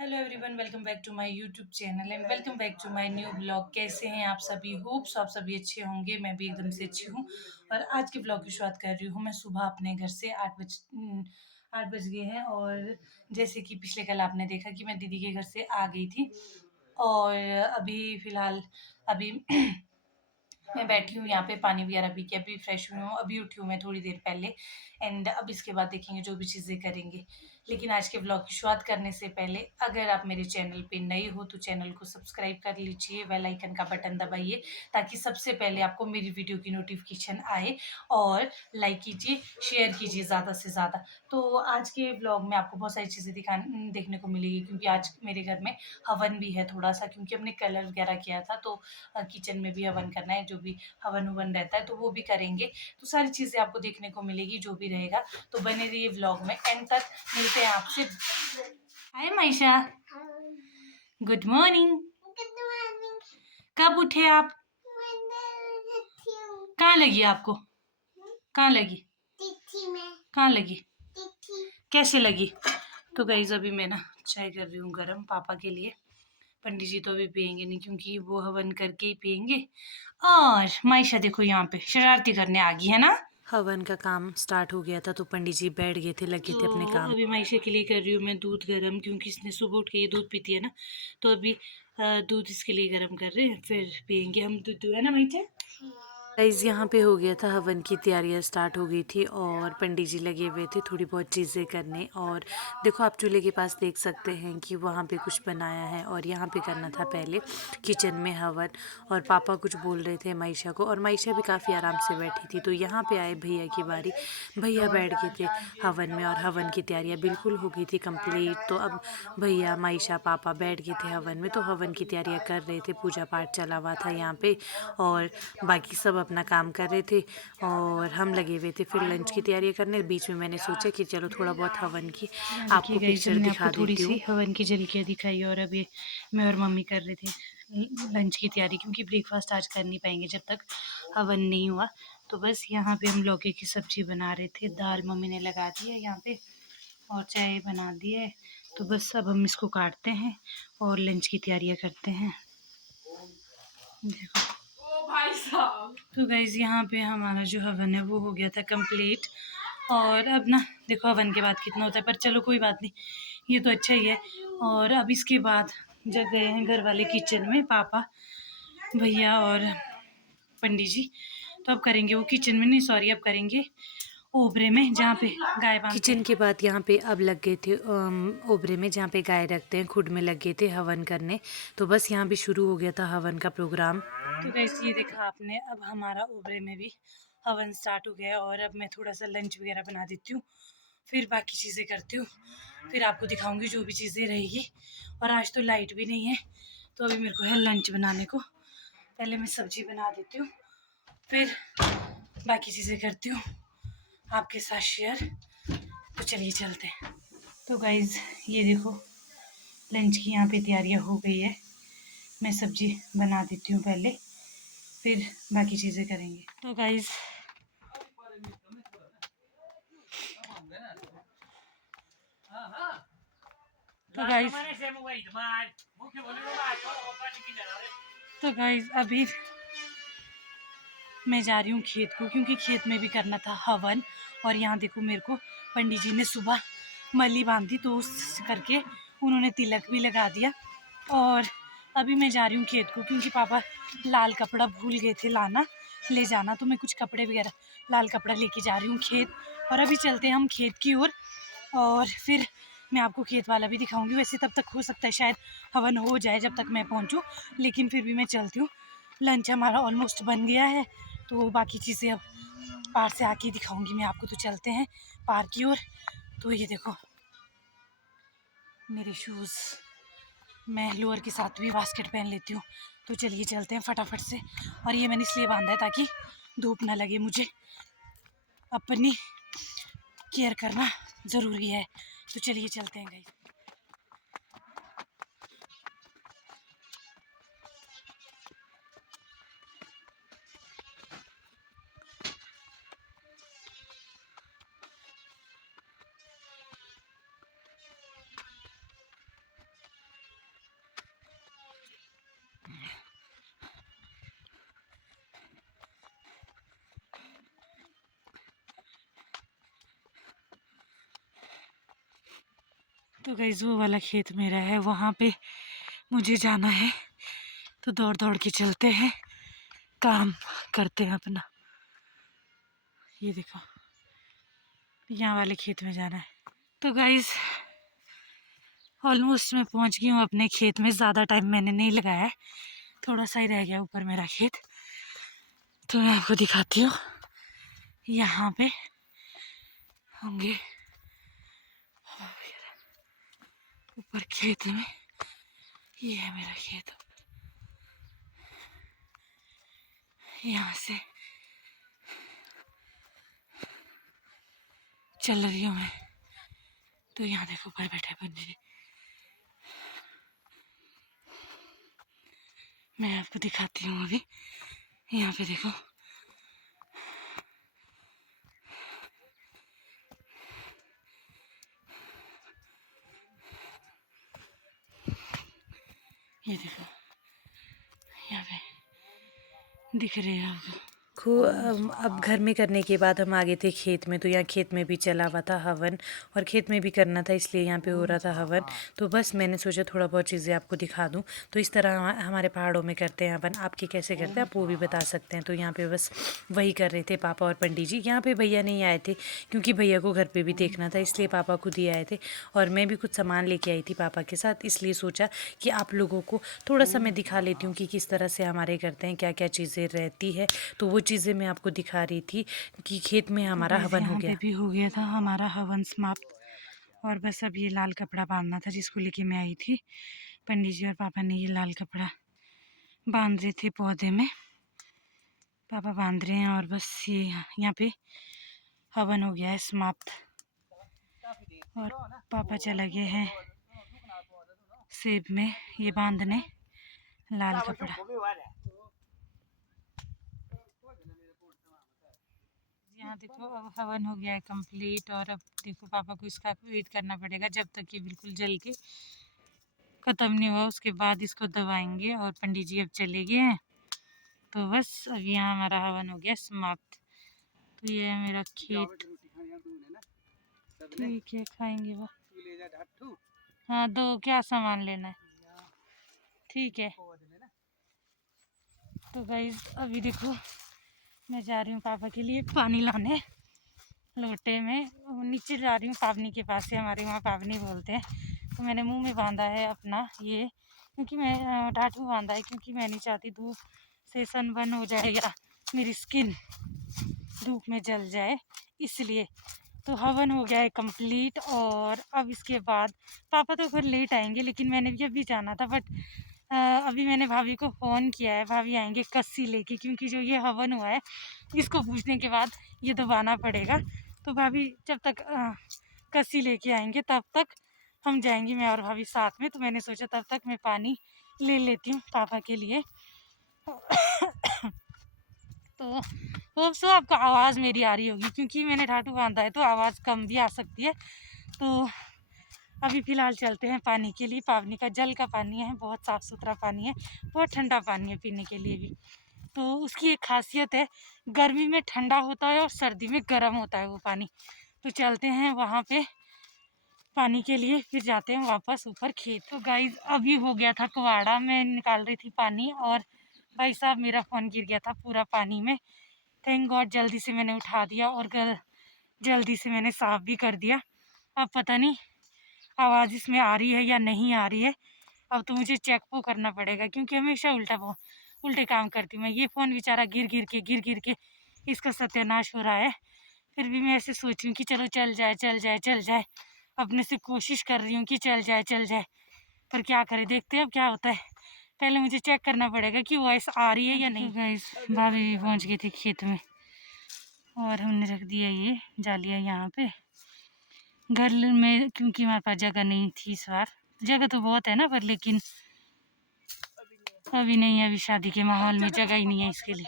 Hello everyone, welcome back to my YouTube channel and welcome back to my new blog. कैसे हैं आप सभी? Hopes आप सभी अच्छे होंगे। मैं भी एकदम से अच्छी हूँ। और आज के ब्लॉग की शुरुआत कर रही हूँ मैं सुबह अपने घर से 8 बज गए हैं। और जैसे कि पिछले कल आपने देखा कि मैं दीदी के घर से आ गई थी। और अभी फ़िलहाल अभी मैं बैठी हूँ यहाँ पे, पानी वगैरह पी के अभी फ्रेश हुई हूँ। अभी उठी हूँ मैं थोड़ी देर पहले। एंड अब इसके बाद देखेंगे जो भी चीज़ें करेंगे। लेकिन आज के ब्लॉग की शुरुआत करने से पहले अगर आप मेरे चैनल पे नए हो तो चैनल को सब्सक्राइब कर लीजिए, बेल आइकन का बटन दबाइए ताकि सबसे पहले आपको मेरी वीडियो की नोटिफिकेशन आए। और लाइक कीजिए, शेयर कीजिए ज़्यादा से ज़्यादा। तो आज के ब्लॉग में आपको बहुत सारी चीज़ें देखने को मिलेगी, क्योंकि आज मेरे घर में हवन भी है थोड़ा सा, क्योंकि हमने कलर वगैरह किया था। तो किचन में भी हवन करना है, जो भी हवन-ववन रहता है तो वो भी करेंगे। तो सारी चीज़ें आपको देखने को मिलेगी जो भी रहेगा। तो बने रहिए व्लॉग में एंड तक। मिलते हैं आपसे। Hi Maisha, good morning. Good morning. कब उठे आप? कहाँ लगी आपको? कहाँ लगी? तिथि में। कहाँ लगी? तिथि। कैसे लगी? तो गाइस अभी मैं ना चाय कर रही हूँ गरम पापा के लिए। पंडित जी तो अभी पिएंगे नहीं, क्योंकि वो हवन करके ही पिएंगे। और माइशा देखो यहाँ पे शरारती करने आ गई है ना। हवन का काम स्टार्ट हो गया था तो पंडित जी बैठ गए थे, लगे थे अपने काम। अभी माइशा के लिए कर रही हूँ मैं दूध गरम, क्योंकि इसने सुबह उठ के ये दूध पीती है ना। तो अभी दूध इसके लिए गरम कर रहे हैं, फिर पियेंगे हम दूध, है ना माइशा? गाइस यहाँ पे हो गया था, हवन की तैयारियां स्टार्ट हो गई थी और पंडित जी लगे हुए थे थोड़ी बहुत चीज़ें करने। और देखो आप चूल्हे के पास देख सकते हैं कि वहाँ पे कुछ बनाया है और यहाँ पे करना था पहले किचन में हवन। और पापा कुछ बोल रहे थे माइशा को, और माइशा भी काफ़ी आराम से बैठी थी। तो यहाँ पे आए भैया की बारी। भैया बैठ गए थे हवन में और हवन की तैयारियाँ बिल्कुल हो गई थी कंप्लीट। तो अब भैया माइशा पापा बैठ गए थे हवन में, तो हवन की तैयारियाँ कर रहे थे, पूजा पाठ चला हुआ था यहाँ पे। और बाकी सब अपना काम कर रहे थे और हम लगे हुए थे फिर लंच की तैयारी करने। बीच में मैंने सोचा कि चलो थोड़ा बहुत हवन की आपको पिक्चर दिखा देती हूँ। हवन की झलकियाँ दिखाई और अभी मैं और मम्मी कर रहे थे लंच की तैयारी, क्योंकि ब्रेकफास्ट आज कर नहीं पाएंगे जब तक हवन नहीं हुआ। तो बस यहाँ पे हम लौकी की सब्जी बना रहे थे, दाल मम्मी ने लगा दी है यहाँ पे और चाय बना दी है। तो बस अब हम इसको काटते हैं और लंच की तैयारियाँ करते हैं। देखो भाई साहब, तो गाइज यहाँ पे हमारा जो हवन है वो हो गया था कंप्लीट। और अब ना देखो हवन के बाद कितना होता है, पर चलो कोई बात नहीं, ये तो अच्छा ही है। और अब इसके बाद जब गए हैं घर वाले किचन में, पापा भैया और पंडित जी, तो अब करेंगे वो किचन में नहीं, सॉरी, अब करेंगे ओबरे में जहाँ पे गाय बांधते हैं। किचन के बाद यहाँ पे अब लग गए थे ओबरे में जहाँ पे गाय रखते हैं, खुड में लग गए थे हवन करने। तो बस यहाँ पे शुरू हो गया था हवन का प्रोग्राम। तो गाइस ये देखा आपने, अब हमारा ओबरे में भी हवन स्टार्ट हो गया। और अब मैं थोड़ा सा लंच वगैरह बना देती हूँ, फिर बाकी चीज़ें करती हूँ, फिर आपको दिखाऊंगी जो भी चीज़ें रहेगी। और आज तो लाइट भी नहीं है, तो अभी मेरे को है लंच बनाने को। पहले मैं सब्जी बना देती हूँ, फिर बाकी चीज़ें करती हूँ आपके साथ शेयर। तो चलिए चलते हैं। तो गाइज़ ये देखो लंच की यहाँ पे तैयारियाँ हो गई है। मैं सब्जी बना देती हूँ पहले, फिर बाकी चीज़ें करेंगे। तो गाइज़ तो गाइज़ तो गाइज़ अभी मैं जा रही हूँ खेत को, क्योंकि खेत में भी करना था हवन। और यहाँ देखो मेरे को पंडित जी ने सुबह मली बांधी, तो उस करके उन्होंने तिलक भी लगा दिया। और अभी मैं जा रही हूँ खेत को, क्योंकि पापा लाल कपड़ा भूल गए थे लाना, ले जाना। तो मैं कुछ कपड़े वगैरह लाल कपड़ा लेके जा रही हूँ खेत। और अभी चलते हैं हम खेत की ओर, और फिर मैं आपको खेत वाला भी दिखाऊंगी। वैसे तब तक हो सकता है शायद हवन हो जाए जब तक मैं पहुँचूँ, लेकिन फिर भी मैं चलती हूँ। लंच हमारा ऑलमोस्ट बन गया है, तो बाकी चीज़ें अब पार से आके दिखाऊंगी मैं आपको। तो चलते हैं पार की ओर। तो ये देखो मेरे शूज़, मैं लोअर के साथ भी बास्केट पहन लेती हूँ। तो चलिए चलते हैं फटाफट से। और ये मैंने इसलिए बांधा है ताकि धूप ना लगे मुझे, अपनी केयर करना ज़रूरी है। तो चलिए चलते हैं गाइस। तो गाइस वो वाला खेत मेरा है, वहाँ पे मुझे जाना है, तो दौड़ दौड़ के चलते हैं, काम करते हैं अपना। ये देखो, यहाँ वाले खेत में जाना है। तो गाइस ऑलमोस्ट मैं पहुँच गई हूँ अपने खेत में। ज़्यादा टाइम मैंने नहीं लगाया है, थोड़ा सा ही रह गया ऊपर मेरा खेत। तो मैं आपको दिखाती हूँ, यहाँ पे होंगे ऊपर खेत में। ये है मेरा खेत, यहाँ से चल रही हूँ मैं। तो यहाँ देखो ऊपर बैठे पंडित जी, मैं आपको दिखाती हूँ अभी। यहाँ पे देखो, ये देखो यहाँ पे दिख रही है आपको। अब घर में करने के बाद हम आ गए थे खेत में। तो यहाँ खेत में भी चला हुआ था हवन, और खेत में भी करना था, इसलिए यहाँ पे हो रहा था हवन। तो बस मैंने सोचा थोड़ा बहुत चीज़ें आपको दिखा दूँ। तो इस तरह हमारे पहाड़ों में करते हैं हवन। आपके कैसे करते हैं आप वो भी बता सकते हैं। तो यहाँ पे बस वही कर रहे थे पापा और पंडित जी। यहाँ पे भैया नहीं आए थे, क्योंकि भैया को घर पे भी देखना था, इसलिए पापा खुद ही आए थे। और मैं भी कुछ सामान लेके आई थी पापा के साथ, इसलिए सोचा कि आप लोगों को थोड़ा सा मैं दिखा लेती हूँ कि किस तरह से हमारे करते हैं, क्या क्या चीज़ें रहती है। तो वो चीज़ें मैं आपको दिखा रही थी कि खेत में हमारा हवन हो गया। भी हो गया था हमारा हवन समाप्त, और बस अब ये लाल कपड़ा बांधना था जिसको लेके मैं आई थी। पंडित जी और पापा ने ये लाल कपड़ा बांध रहे थे पौधे में, पापा बांध रहे हैं। और बस ये यहाँ पे हवन हो गया है समाप्त, और पापा चले गए हैं सेब में ये बांधने लाल कपड़ा। यहाँ देखो अब हवन हो गया है कंप्लीट, और अब देखो पापा को इसका वेट करना पड़ेगा जब तक ये बिल्कुल जल के ख़त्म नहीं हुआ, उसके बाद इसको दबाएंगे। और पंडित जी अब चले गए हैं, तो बस अब यहाँ हमारा हवन हो गया समाप्त। तो ये है मेरा खेत। ठीक है, खाएंगे वो। हाँ, दो क्या सामान लेना है? ठीक है। तो गाइस अभी देखो मैं जा रही हूँ पापा के लिए पानी लाने, लोटे में नीचे जा रही हूँ पावनी के पास से, हमारे वहाँ पावनी बोलते हैं। तो मैंने मुंह में बांधा है अपना ये, क्योंकि मैं टाटू बांधा है, क्योंकि मैं नहीं चाहती धूप से सनबर्न हो जाए या मेरी स्किन धूप में जल जाए, इसलिए। तो हवन हो गया है कंप्लीट, और अब इसके बाद पापा तो फिर लेट आएंगे, लेकिन मैंने भी अभी जाना था। बट अभी मैंने भाभी को फ़ोन किया है, भाभी आएंगे कस्सी लेके, क्योंकि जो ये हवन हुआ है इसको पूछने के बाद ये दबाना पड़ेगा। तो भाभी जब तक कस्सी लेके आएंगे तब तक हम जाएंगे, मैं और भाभी साथ में। तो मैंने सोचा तब तक मैं पानी ले लेती हूँ पापा के लिए। तो होप सो आपको आवाज़ मेरी आ रही होगी, क्योंकि मैंने टाटू बांधा है तो आवाज़ कम भी आ सकती है। तो अभी फ़िलहाल चलते हैं पानी के लिए। पावनी का जल का पानी है, बहुत साफ़ सुथरा पानी है, बहुत ठंडा पानी है पीने के लिए भी। तो उसकी एक खासियत है, गर्मी में ठंडा होता है और सर्दी में गर्म होता है वो पानी। तो चलते हैं वहाँ पे पानी के लिए, फिर जाते हैं वापस ऊपर खेत। तो गाइस अभी हो गया था कुवाड़ा, मैं निकाल रही थी पानी, और भाई साहब मेरा फ़ोन गिर गया था पूरा पानी में। थैंक गॉड जल्दी से मैंने उठा दिया, और जल्दी से मैंने साफ़ भी कर दिया। अब पता नहीं आवाज़ इसमें आ रही है या नहीं आ रही है, अब तो मुझे चेक वो करना पड़ेगा, क्योंकि हमेशा उल्टे काम करती हूँ मैं। ये फ़ोन बेचारा गिर गिर के इसका सत्यानाश हो रहा है। फिर भी मैं ऐसे सोच रही हूँ कि चलो चल जाए चल जाए चल जाए, अपने से कोशिश कर रही हूँ कि चल जाए, पर क्या करें, देखते हैं अब क्या होता है। पहले मुझे चेक करना पड़ेगा कि वॉइस आ रही है या नहीं। गाइस भाभी भी पहुँच गए थे खेत में, और हमने रख दिया ये जालियाँ यहाँ पे घर में, क्योंकि हमारे पास जगह नहीं थी इस बार। जगह तो बहुत है ना, पर लेकिन अभी नहीं है, अभी शादी के माहौल में जगह ही नहीं है इसके लिए।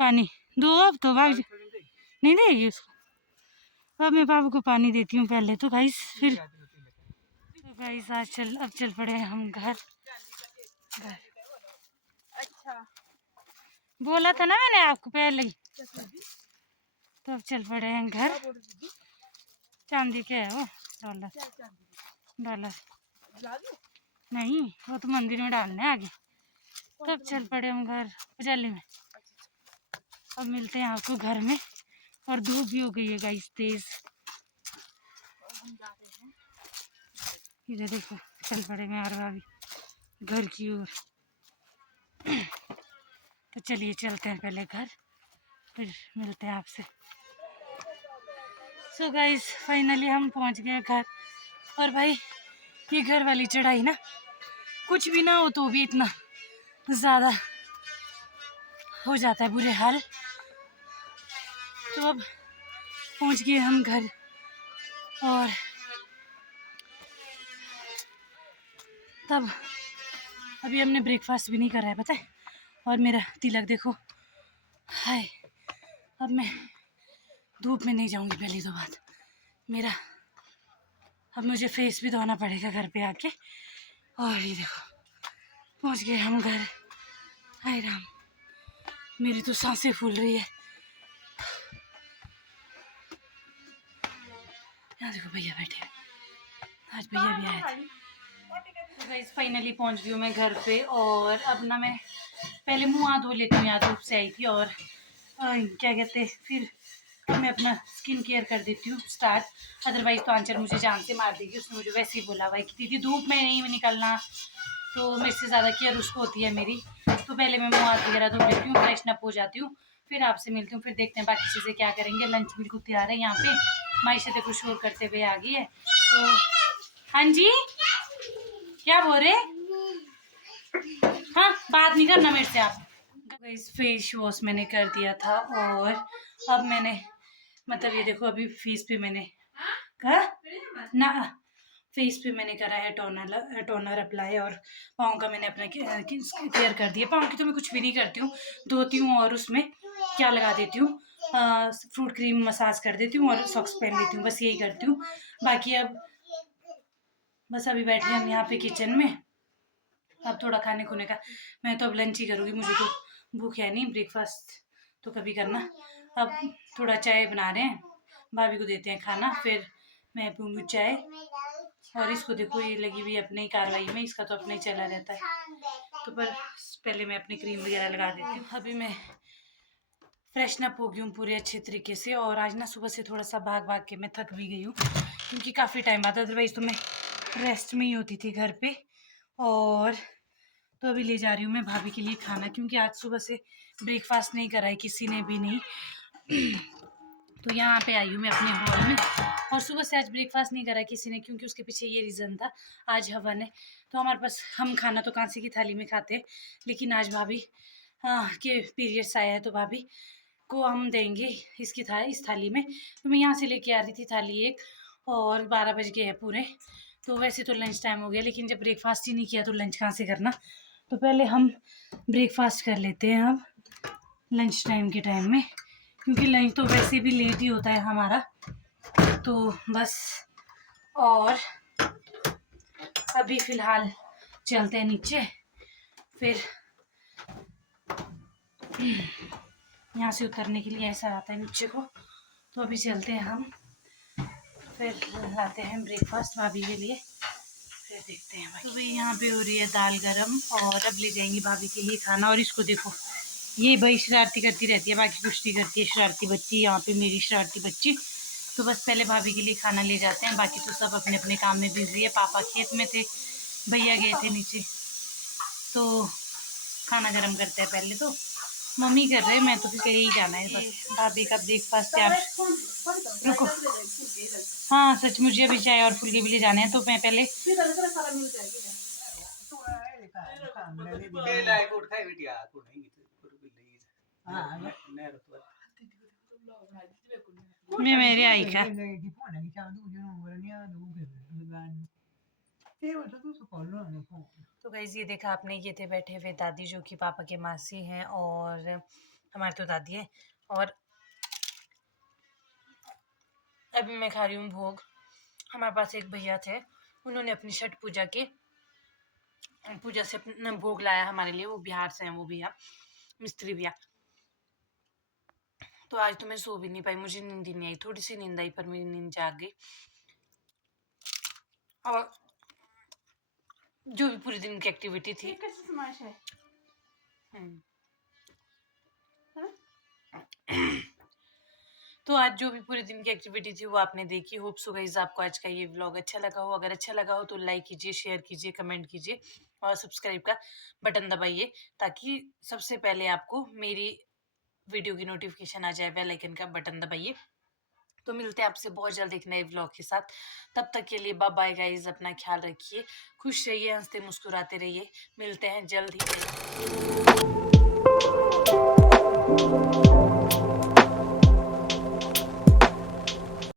पानी दो अब तो भाभी नहीं देगी उसको। अब मैं पापा को पानी देती हूँ पहले तो गाइस, फिर तो गाइस आज अब चल पड़े हम घर। बोला था ना मैंने आपको पहले ही। तो अब चल पड़े हैं घर। चांदी क्या है वो, डॉलर डॉलर नहीं, वो तो मंदिर में डालने हैं आगे। तब चल पड़े हम घर उजाले में। अब मिलते हैं आपको घर में। और धूप भी हो गई है गाइस तेज। इधर देखो चल पड़े मैं और भाभी घर की ओर। तो चलिए चलते हैं पहले घर, फिर मिलते हैं आपसे। सो गाइस फाइनली हम पहुंच गए घर। और भाई ये घर वाली चढ़ाई ना, कुछ भी ना हो तो भी इतना ज़्यादा हो जाता है बुरे हाल। तो अब पहुंच गए हम घर। और तब अभी हमने ब्रेकफास्ट भी नहीं करा है पता है। और मेरा तिलक देखो, हाय। अब मैं धूप में नहीं जाऊंगी पहली तो बात मेरा। अब मुझे फेस भी धोना पड़ेगा घर पे आके। और ये देखो पहुंच गए हम घर। हाय राम, मेरी तो सांसें फूल रही है। यहाँ देखो भैया बैठे, आज भैया भी आए थे। तो गाइस फाइनली पहुंच गई हूँ मैं घर पे। और अब ना मैं पहले मुँह हाथ धो लेती हूँ, यहाँ धूप से आई थी। और क्या कहते फिर अब मैं अपना स्किन केयर कर देती हूँ स्टार्ट। अदरवाइज़ तो आंचल मुझे जान से मार देगी। उसने मुझे वैसे ही बोला भाई कि दीदी धूप में नहीं निकलना, तो मेरे से ज़्यादा केयर उसको होती है मेरी। तो पहले मैं मुँह हाथ वगैरह धो लेती हूँ, फ्रेशन अप हो जाती हूँ, फिर आपसे मिलती हूँ। फिर देखते हैं बाकी चीज़ें क्या करेंगे। लंच बिल्कुल तैयार है यहाँ पे। मायशा देखो शोर करते हुए आ गई है। तो हाँ जी क्या बोल रहे? हाँ बात नहीं करना मेरे से आप। फेस वॉश मैंने कर दिया था। और अब मैंने मतलब ये देखो अभी फेस पे मैंने कहा ना, फेस पे मैंने करा है टोनर अप्लाई। और पाँव का मैंने अपना केयर कर दिया। पाँव की तो मैं कुछ भी नहीं करती हूँ, धोती हूँ और उसमें क्या लगा देती हूँ, फ्रूट क्रीम मसाज कर देती हूँ और सॉक्स पहन लेती हूँ, बस यही करती हूँ। बाकी अब बस अभी बैठे हम यहाँ पे किचन में। अब थोड़ा खाने खुने का मैं तो अब लंच ही करूँगी, मुझे तो भूख है नहीं। ब्रेकफास्ट तो कभी करना। अब थोड़ा चाय बना रहे हैं, भाभी को देते हैं खाना, फिर मैं पीऊँगी चाय। और इसको देखो ये लगी हुई अपने ही कार्रवाई में, इसका तो अपना ही चला रहता है। तो पर पहले मैं अपनी क्रीम वगैरह लगा देती हूँ। अभी मैं फ्रेशन अप हो गई हूँ पूरे अच्छे तरीके से। और आज ना सुबह से थोड़ा सा भाग भाग के मैं थक भी गई हूँ, क्योंकि काफ़ी टाइम बाद, अदरवाइज़ तो मैं रेस्ट में ही होती थी घर पे। और तो अभी ले जा रही हूँ मैं भाभी के लिए खाना, क्योंकि आज सुबह से ब्रेकफास्ट नहीं करा है किसी ने भी नहीं। तो यहाँ पे आई हूँ मैं अपने हॉल में। और सुबह से आज ब्रेकफास्ट नहीं करा किसी ने, क्योंकि उसके पीछे ये रीज़न था, आज हवन है। तो हमारे पास हम खाना तो कांसे की थाली में खाते हैं, लेकिन आज भाभी के पीरियड्स आया है तो भाभी को हम देंगे इस थाली में। तो मैं यहाँ से लेके आ रही थी थाली एक। और 12 बज गए हैं पूरे। तो वैसे तो लंच टाइम हो गया, लेकिन जब ब्रेकफास्ट ही नहीं किया तो लंच कहाँ से करना। तो पहले हम ब्रेकफास्ट कर लेते हैं अब लंच टाइम के टाइम में, क्योंकि लंच तो वैसे भी लेट ही होता है हमारा। तो बस और अभी फ़िलहाल चलते हैं नीचे, फिर यहाँ से उतरने के लिए ऐसा आता है नीचे को। तो अभी चलते हैं हम, फिर लाते हैं ब्रेकफास्ट भाभी के लिए, फिर देखते हैं। तो भाई यहाँ पे हो रही है दाल गरम, और अब ले जाएंगी भाभी के लिए खाना। और इसको देखो ये भाई शरारती करती रहती है, बाकी कुछ नहीं करती है शरारती बच्ची, यहाँ पे मेरी शरारती बच्ची। तो बस पहले भाभी के लिए खाना ले जाते हैं, बाकी तो सब अपने अपने काम में बिजी है। पापा खेत में थे, भैया गए थे नीचे, तो खाना गरम करते हैं पहले। तो मम्मी कर रहे हैं, मैं तो फिर यही जाना है बस। भाभी का ब्रेकफास्ट क्या, रुको हाँ सच, मुझे अभी चाय और फुलके भी ले जाने हैं, तो मैं पहले मैं मेरे आई का तो गाइस ये देखा आपने, ये थे बैठे हुए दादी, जो कि पापा के मासी हैं और हमारे तो दादी है। और अभी मैं खा रही हूँ भोग। हमारे पास एक भैया थे, उन्होंने अपनी छठ पूजा से अपना भोग लाया हमारे लिए। वो बिहार से हैं वो भैया, मिस्त्री भैया। तो आज तो मैं सो भी नहीं पाई, मुझे नींद ही नहीं आई। थोड़ी सी नींद आई पर मेरी नींद जाग गई। और जो भी पूरे दिन की एक्टिविटी थी। कैसे समाश है? हम्म। हाँ? तो आज जो भी पूरे दिन की एक्टिविटी थी वो आपने देखी। होप सो गाइस आपको आज का ये व्लॉग अच्छा लगा हो। अगर अच्छा लगा हो तो लाइक कीजिए, शेयर कीजिए, कमेंट कीजिए और सब्सक्राइब का बटन दबाइए ताकि सबसे पहले आपको मेरी वीडियो की नोटिफिकेशन आ जाए। बेल आइकन का बटन दबाइए। तो मिलते हैं आपसे बहुत जल्द एक नए व्लॉग के साथ। तब तक के लिए बाय बाय गाइस, अपना ख्याल रखिए, खुश रहिए, हंसते मुस्कुराते रहिए। मिलते हैं जल्द ही।